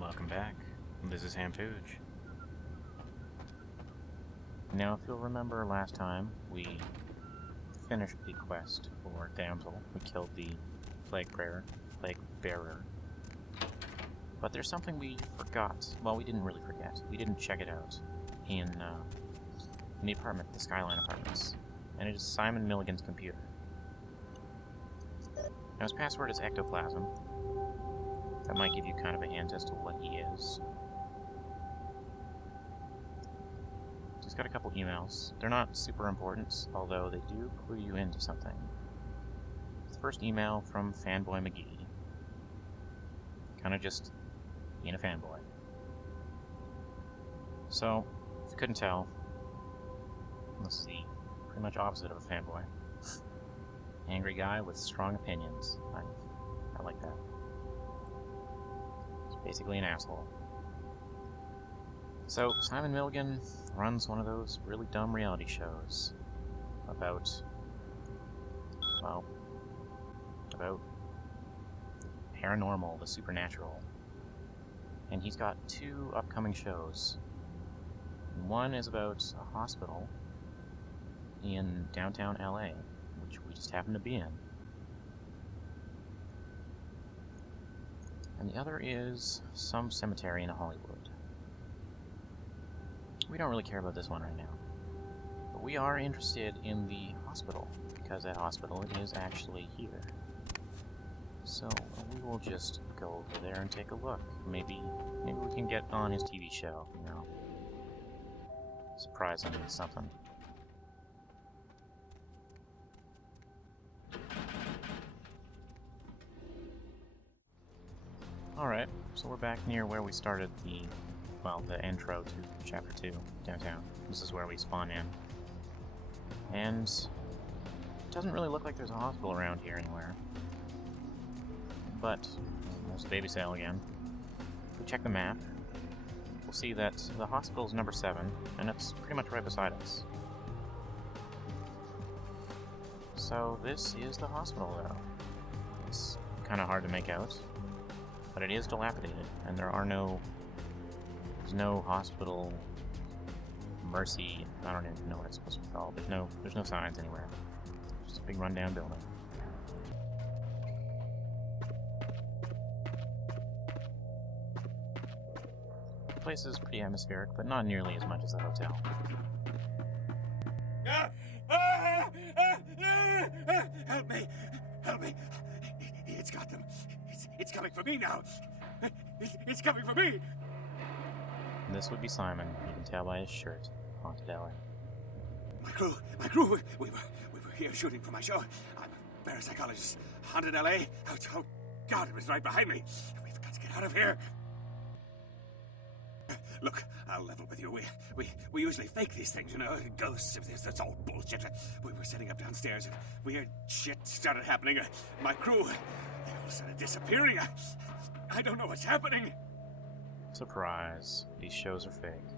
Welcome back. This is Hamfooge. Now, if you'll remember last time, we finished the quest for Damsel. We killed the Plague Bearer. But there's something we forgot. Well, we didn't really forget. We didn't check it out in the apartment, the Skyline Apartments. And it is Simon Milligan's computer. Now, his password is ectoplasm. That might give you kind of a hint as to what he is. He's got a couple emails. They're not super important, although they do clue you into something. The first email from Fanboy McGee. Kind of just being a fanboy. So, if you couldn't tell, this is the pretty much opposite of a fanboy. Angry guy with strong opinions. I like that. He's basically an asshole. So, Simon Milligan runs one of those really dumb reality shows about paranormal, the supernatural. And he's got two upcoming shows. One is about a hospital in downtown LA, which we just happen to be in. And the other is some cemetery in Hollywood. We don't really care about this one right now. But we are interested in the hospital, because that hospital is actually here. So we will just go over there and take a look. Maybe we can get on his TV show, you know. Surprise him with something. Alright, so we're back near where we started the intro to Chapter 2, downtown. This is where we spawn in. And it doesn't really look like there's a hospital around here anywhere. But there's the baby sale again. If we check the map, we'll see that the hospital is number 7, and it's pretty much right beside us. So this is the hospital, though. It's kind of hard to make out, but it is dilapidated, and there's no hospital mercy. I don't even know what it's supposed to be called. There's no signs anywhere. It's just a big rundown building. The place is pretty atmospheric, but not nearly as much as the hotel. Help me! Help me! It's got them. It's coming for me now. It's coming for me. And this would be Simon. You can tell by his shirt. Haunted LA. My crew. We were here shooting for my show. I'm a parapsychologist. Haunted LA. Oh, God, it was right behind me. We've got to get out of here. Look, I'll level with you. We usually fake these things, you know, ghosts. That's all bullshit. We were setting up downstairs, and weird shit started happening. My crew, they all started disappearing. I don't know what's happening. Surprise. These shows are fake.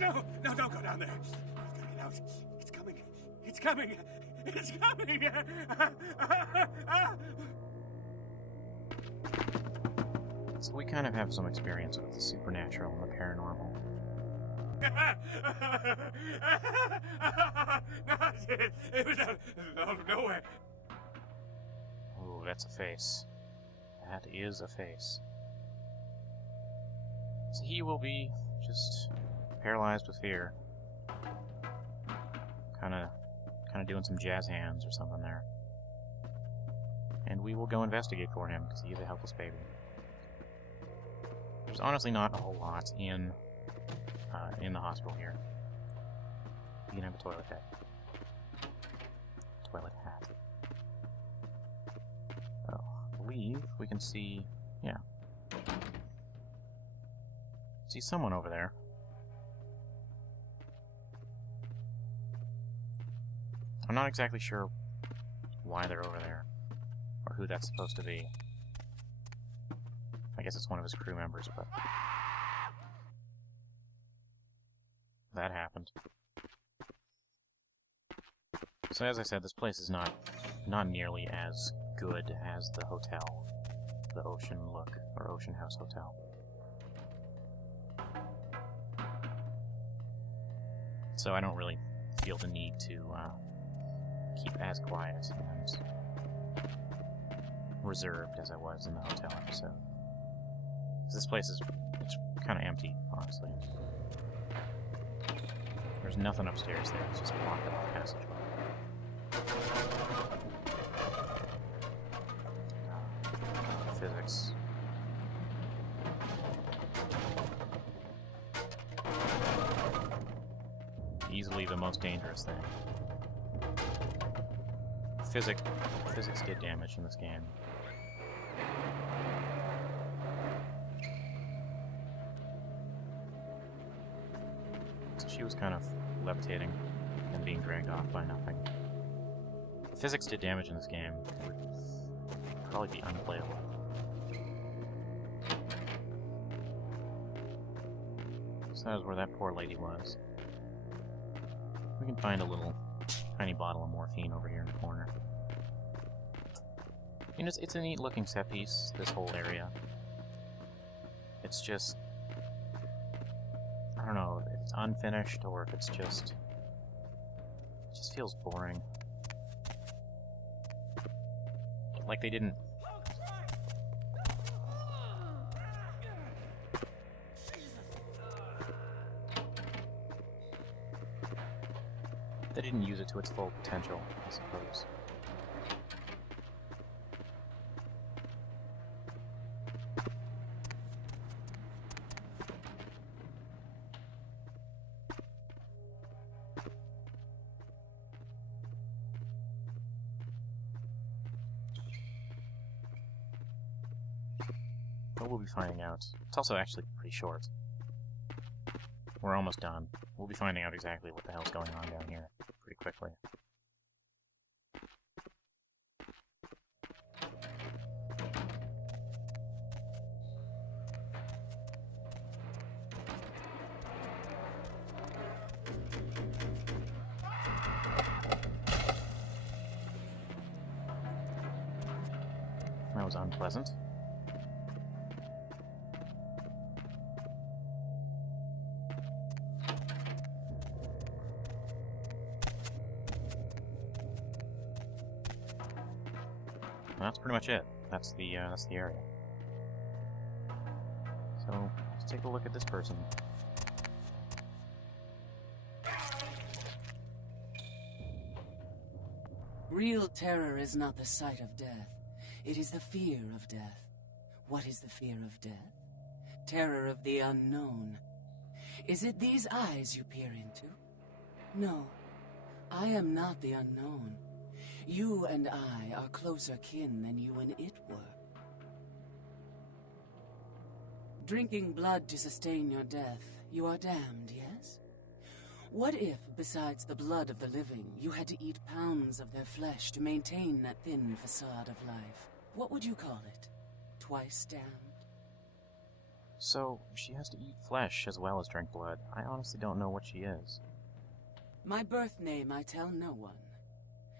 No, don't go down there. We've got to get out. It's coming. It's coming. It's coming. So we kind of have some experience with the supernatural and the paranormal. It was out of nowhere. Ooh, that's a face. That is a face. So he will be just paralyzed with fear. Kinda doing some jazz hands or something there. And we will go investigate for him, because he is a helpless baby. There's honestly not a whole lot in the hospital here. You can have a toilet hat. Oh, I believe we can see... yeah. See someone over there. I'm not exactly sure why they're over there, or who that's supposed to be. I guess it's one of his crew members, but... that happened. So as I said, this place is not nearly as good as the hotel. The Ocean Look, or Ocean House Hotel. So I don't really feel the need to keep as quiet and reserved as I was in the hotel episode. 'Cause this place it's kind of empty, honestly. There's nothing upstairs there, it's just blocked up passageway. Physics. Easily the most dangerous thing. Physics did damage in this game. So she was kind of levitating and being dragged off by nothing. If physics did damage in this game, it would probably be unplayable. So that was where that poor lady was. We can find a little tiny bottle of morphine over here in the corner. You know, it's a neat looking set piece, this whole area. It's just, I don't know if it's unfinished or if it's just, it just feels boring. Like they didn't use it to its full potential, I suppose. But we'll be finding out. It's also actually pretty short. We're almost done. We'll be finding out exactly what the hell's going on down here pretty quickly. That was unpleasant. That's pretty much it. That's the area. So let's take a look at this person. Real terror is not the sight of death. It is the fear of death. What is the fear of death? Terror of the unknown. Is it these eyes you peer into? No, I am not the unknown. You and I are closer kin than you and it were. Drinking blood to sustain your death, you are damned, yes? What if, besides the blood of the living, you had to eat pounds of their flesh to maintain that thin facade of life? What would you call it? Twice damned? So, she has to eat flesh as well as drink blood. I honestly don't know what she is. My birth name I tell no one.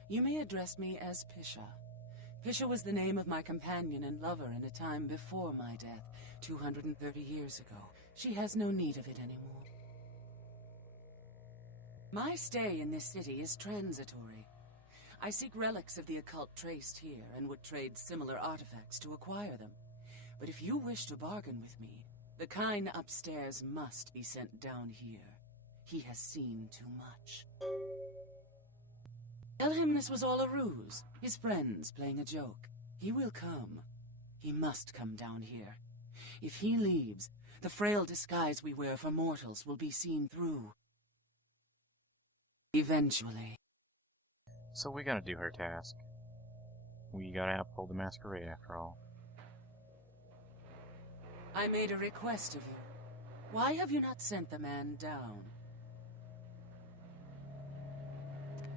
You may address me as Pisha. Pisha was the name of my companion and lover in a time before my death, 230 years ago. She has no need of it anymore. My stay in this city is transitory. I seek relics of the occult traced here and would trade similar artifacts to acquire them. But if you wish to bargain with me, the kind upstairs must be sent down here. He has seen too much. Tell him this was all a ruse, his friends playing a joke. He will come. He must come down here. If he leaves, the frail disguise we wear for mortals will be seen through. Eventually. So we gotta do her task. We gotta uphold the Masquerade after all. I made a request of you. Why have you not sent the man down?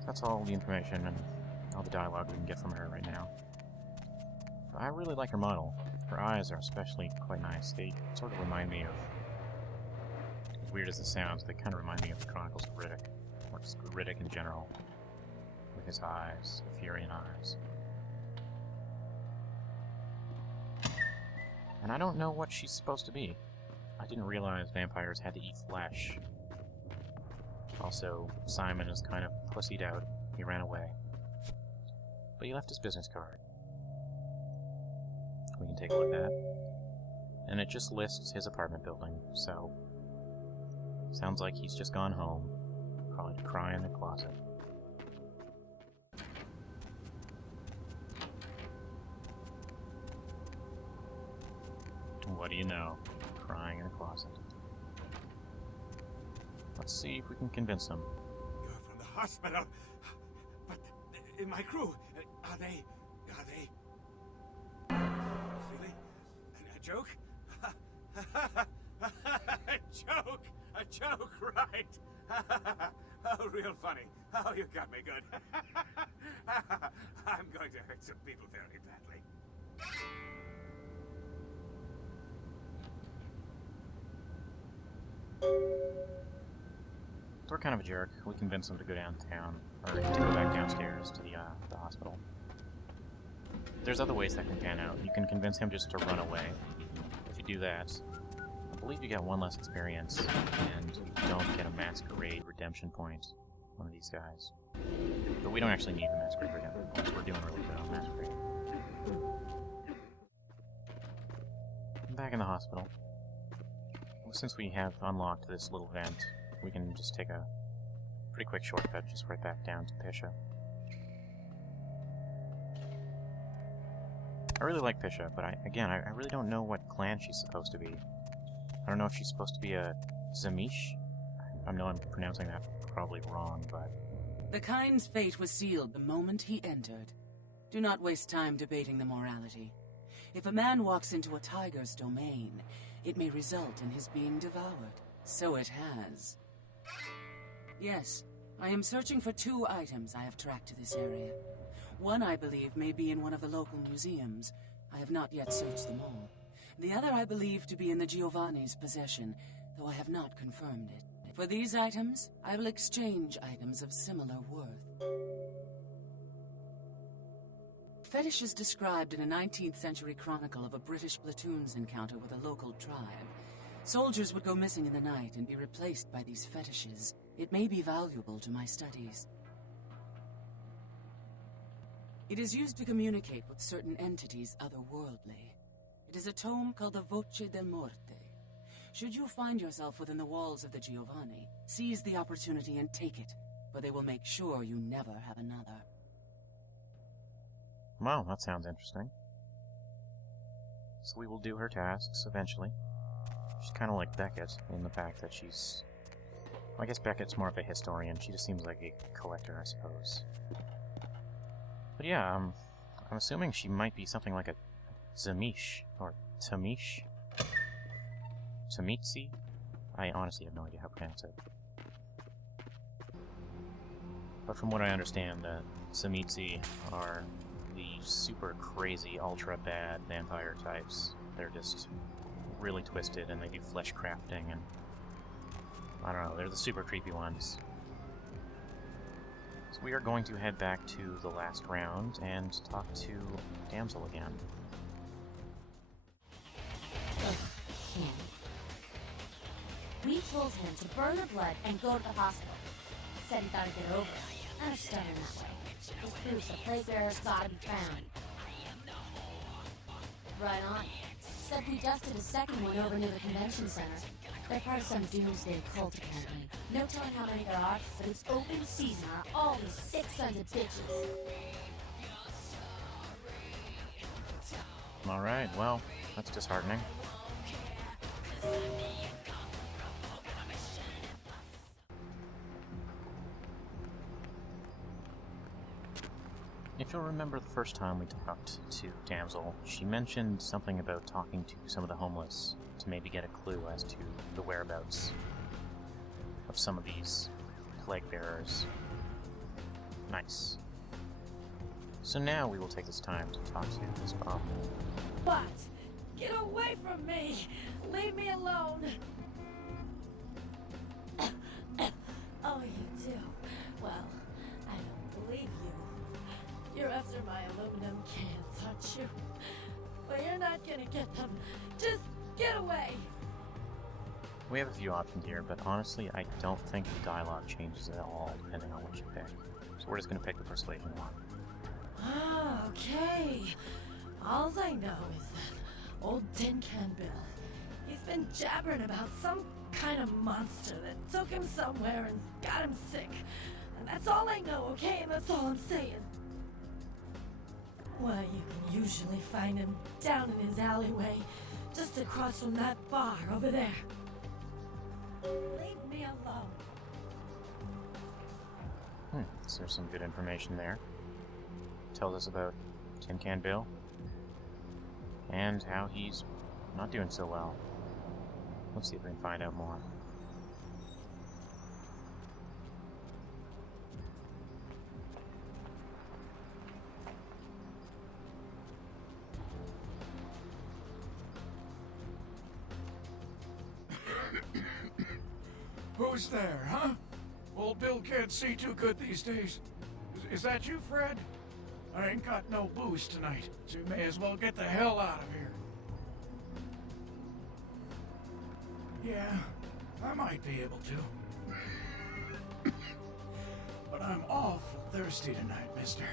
That's all the information and all the dialogue we can get from her right now. But I really like her model. Her eyes are especially quite nice. They sort of remind me of, as weird as it sounds, they kind of remind me of the Chronicles of Riddick. Or just Riddick in general. With his eyes, the Furian eyes. And I don't know what she's supposed to be. I didn't realize vampires had to eat flesh. Also, Simon is kind of pussied out. He ran away. But he left his business card. We can take a look at that. And it just lists his apartment building, so... sounds like he's just gone home. Probably to cry in the closet. What do you know? Crying in a closet. Let's see if we can convince him. You're from the hospital. But my crew, are they... Really? A joke? A joke, right? Oh, real funny. Oh, you got me good. I'm going to hurt some people very badly. We're kind of a jerk. We convince him to go downtown, or to go back downstairs to the hospital. There's other ways that can pan out. You can convince him just to run away. If you do that, I believe you get one less experience, and you don't get a Masquerade redemption point. One of these guys. But we don't actually need the Masquerade redemption points. We're doing really good on Masquerade. I'm back in the hospital. Well, since we have unlocked this little vent, we can just take a pretty quick shortcut just right back down to Pisha. I really like Pisha, but I really don't know what clan she's supposed to be. I don't know if she's supposed to be a Zamish. I know I'm pronouncing that probably wrong, but... The Kind's fate was sealed the moment he entered. Do not waste time debating the morality. If a man walks into a tiger's domain, it may result in his being devoured. So it has. Yes, I am searching for 2 items I have tracked to this area. One, I believe, may be in one of the local museums. I have not yet searched them all. The other I believe to be in the Giovanni's possession, though I have not confirmed it. For these items, I will exchange items of similar worth. Fetish is described in a 19th century chronicle of a British platoon's encounter with a local tribe. Soldiers would go missing in the night and be replaced by these fetishes. It may be valuable to my studies. It is used to communicate with certain entities otherworldly. It is a tome called the Voce del Morte. Should you find yourself within the walls of the Giovanni, seize the opportunity and take it, for they will make sure you never have another. Wow, that sounds interesting. So we will do her tasks eventually. She's kind of like Beckett in the fact that she's... I guess Beckett's more of a historian. She just seems like a collector, I suppose. But yeah, I'm assuming she might be something like a Zamish, or Tamish? Tamitsi? I honestly have no idea how to pronounce it. But from what I understand, the Tsamitsi are the super crazy, ultra bad vampire types. They're just really twisted and they do flesh crafting and... I don't know, they're the super creepy ones. So we are going to head back to the last round and talk to Damsel again. Him. We told him to burn the blood and go to the hospital. Said he thought he'd get over it. I'm stubborn that way. Just proves the plague bearer's gotta be found. Right on. Said we dusted a second one over near the convention center. They're part of some doomsday cult apparently. No telling how many there are, but it's open season on all these sick sons of bitches. Alright, well, that's disheartening. If you'll remember the first time we talked to Damsel, she mentioned something about talking to some of the homeless to maybe get a clue as to the whereabouts of some of these plague bearers. Nice. So now we will take this time to talk to this bum. What? Get away from me! Leave me alone! Oh, you do? Well, I don't believe you. You're after my aluminum cans, aren't you? Well, you're not gonna get them. Just get away! We have a few options here, but honestly, I don't think the dialogue changes at all depending on what you pick. So we're just going to pick the persuasion one. Ah, okay. All I know is that old Tin Can Bill, he's been jabbering about some kind of monster that took him somewhere and got him sick. And that's all I know, okay? And that's all I'm saying. Why, you can usually find him down in his alleyway, just across from that bar over there. Leave me alone. So there's some good information there. Tells us about Tin Can Bill and how he's not doing so well. Let's see if we can find out more. Who's there, huh? Old Bill can't see too good these days. Is that you, Fred? I ain't got no booze tonight, so you may as well get the hell out of here. Yeah, I might be able to. But I'm awful thirsty tonight, mister.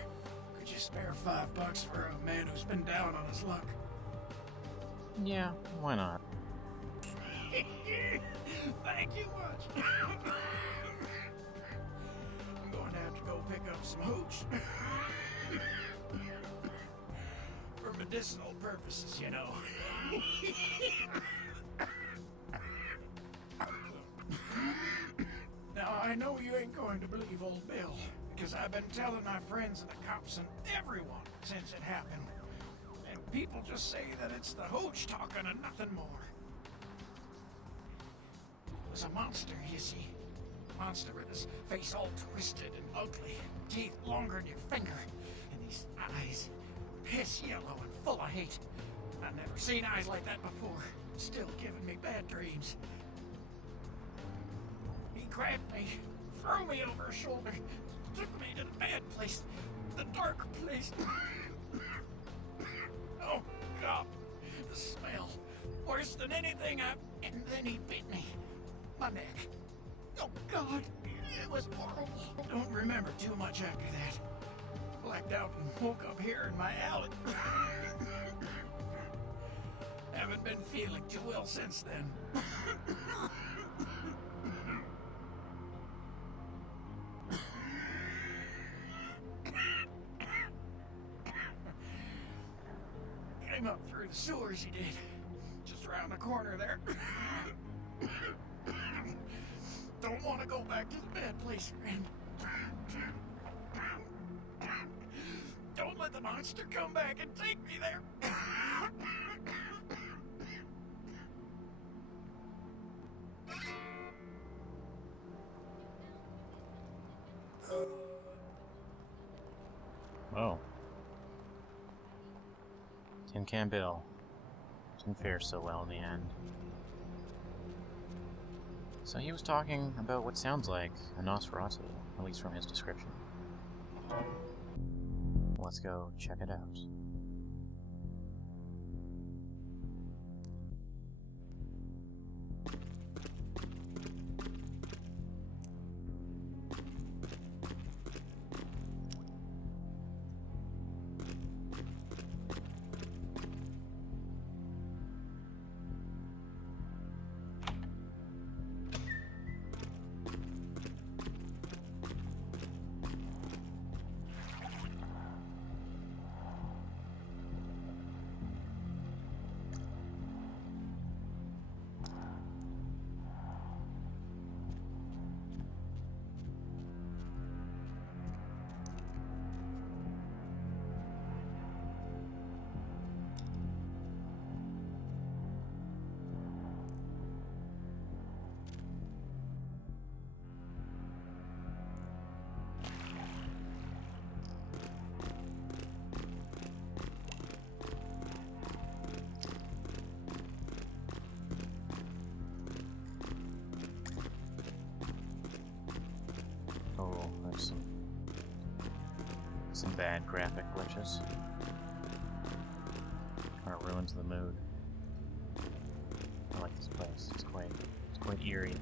Could you spare $5 for a man who's been down on his luck? Yeah, why not? Thank you much. I'm going to have to go pick up some hooch. For medicinal purposes, you know. Now, I know you ain't going to believe old Bill, because I've been telling my friends and the cops and everyone since it happened. And people just say that it's the hooch talking and nothing more. It was a monster, you see. Monster with his face all twisted and ugly, teeth longer than your finger, and these eyes piss yellow and full of hate. I've never seen eyes like that before. Still giving me bad dreams. He grabbed me, threw me over his shoulder, took me to the bad place, the dark place. Oh, God, the smell. Worse than anything And then he bit me. My neck. Oh, God, it was horrible. Don't remember too much after that. Blacked out and woke up here in my alley. Haven't been feeling too well since then. Came up through the sewers, he did. Just around the corner there. Don't want to go back to the bad place, friend. Don't let the monster come back and take me there. Whoa. Tin Can Bill. Didn't fare so well in the end. So he was talking about what sounds like a Nosferatu, at least from his description. Let's go check it out. Oh, there's some bad graphic glitches. Kind of ruins the mood. I like this place. It's quaint quite eerie.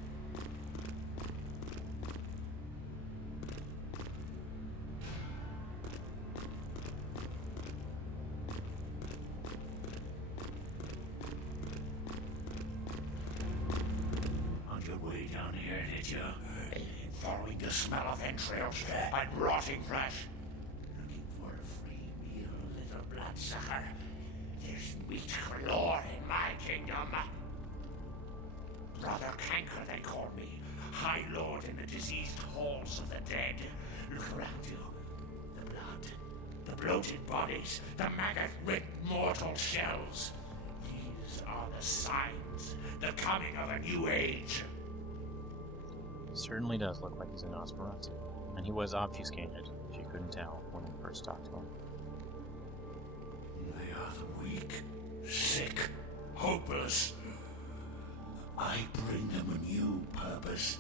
On your way down here, did you? Following the smell of entrails and rotting flesh. Looking for a free meal, little bloodsucker. There's meat galore in my kingdom. Brother Canker, they call me. High Lord in the diseased halls of the dead. Look around you. The blood. The bloated bodies. The maggot-rid mortal shells. These are the signs. The coming of a new age. Certainly does look like he's a Nosferatu. And he was obfuscated, if you couldn't tell when we first talked to him. They are the weak, sick, hopeless. I bring them a new purpose.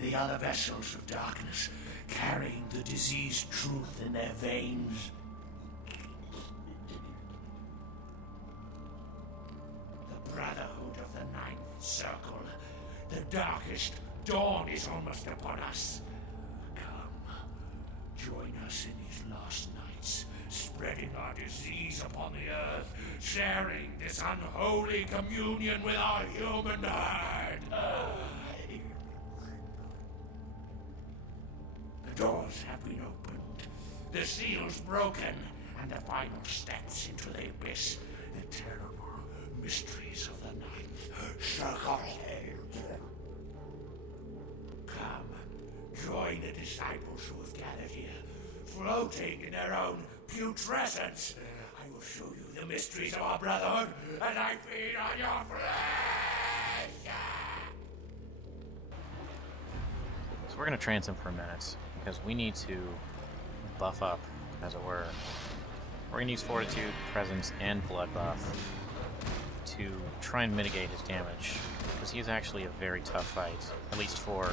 They are the vessels of darkness, carrying the diseased truth in their veins. The Brotherhood of the Ninth Circle. The darkest dawn is almost upon us. Come, join us in these last nights, spreading our disease upon the earth, sharing this unholy communion with our human herd. The doors have been opened, the seals broken, and the final steps into the abyss, the terrible mysteries of the Ninth Circle. Come, join the disciples who have gathered here, floating in their own putrescence. I will show you the mysteries of our brotherhood as I feed on your flesh! So we're going to trance him for a minute, because we need to buff up, as it were. We're going to use Fortitude, Presence, and Blood buff to try and mitigate his damage, because he is actually a very tough fight, at least for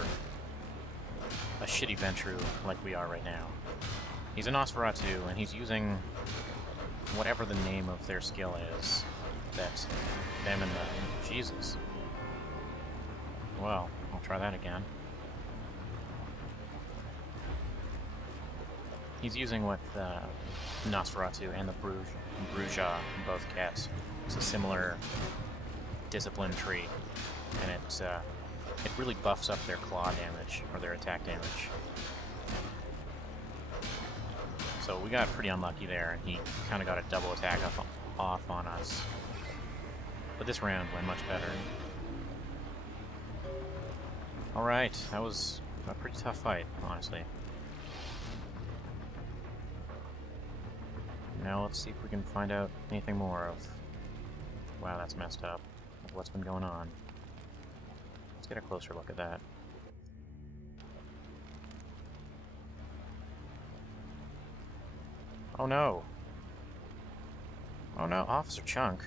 a shitty Ventru like we are right now. He's a Nosferatu, and he's using whatever the name of their skill is that them and the... Jesus. Well, I'll try that again. He's using what the Nosferatu and the Bruja both get. It's a similar discipline tree, and it really buffs up their claw damage, or their attack damage. So we got pretty unlucky there, and he kind of got a double attack off on us. But this round went much better. Alright, that was a pretty tough fight, honestly. Now let's see if we can find out anything more of... Wow, that's messed up. Of what's been going on. Let's get a closer look at that. Oh no! Oh no, Officer Chunk.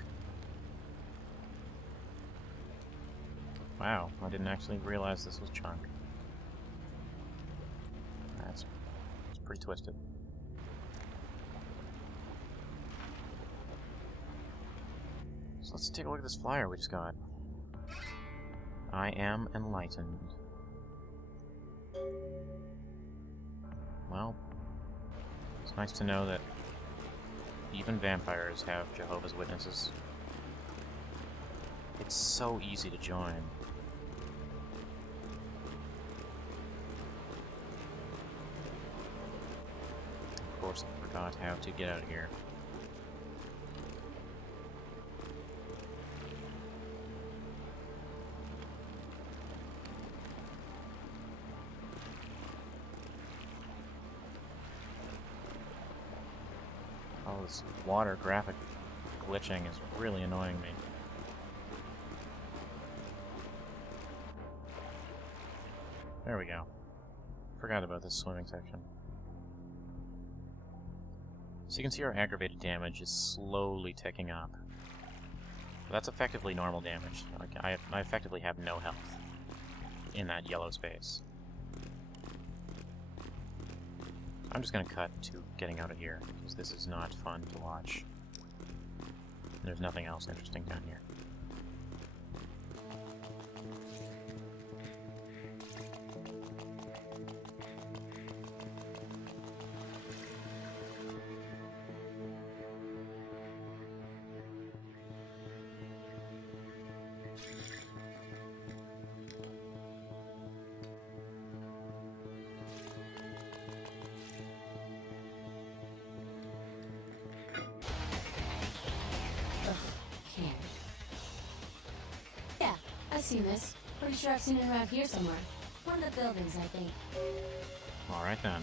Wow, I didn't actually realize this was Chunk. That's pretty twisted. So let's take a look at this flyer we just got. I am enlightened. Well, it's nice to know that even vampires have Jehovah's Witnesses. It's so easy to join. Of course, I forgot how to get out of here. Oh, this water graphic glitching is really annoying me. There we go. Forgot about this swimming section. So you can see our aggravated damage is slowly ticking up. That's effectively normal damage. Like I effectively have no health in that yellow space. I'm just going to cut to getting out of here, because this is not fun to watch. There's nothing else interesting down here. seen this. Pretty sure I've seen it around here somewhere. One of the buildings, I think. Alright then.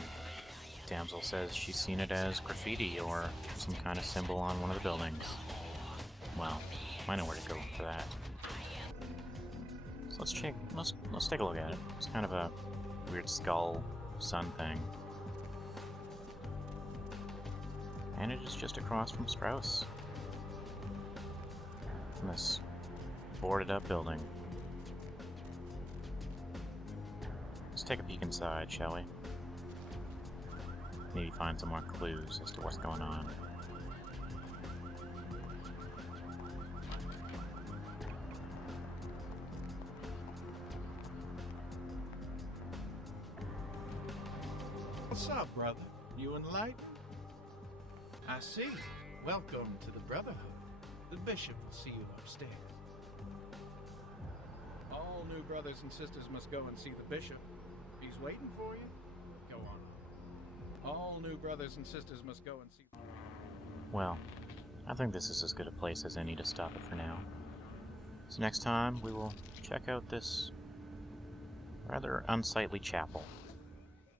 Damsel says she's seen it as graffiti or some kind of symbol on one of the buildings. Well, I know where to go for that. So let's take a look at it. It's kind of a weird skull sun thing. And it is just across from Strauss. From this boarded up building. Let's take a peek inside, shall we? Maybe find some more clues as to what's going on. What's up, brother? You enlightened? I see. Welcome to the Brotherhood. The bishop will see you upstairs. All new brothers and sisters must go and see the bishop. He's waiting for you? Go on. All new brothers and sisters must go and see... Well, I think this is as good a place as any to stop it for now. So next time, we will check out this rather unsightly chapel.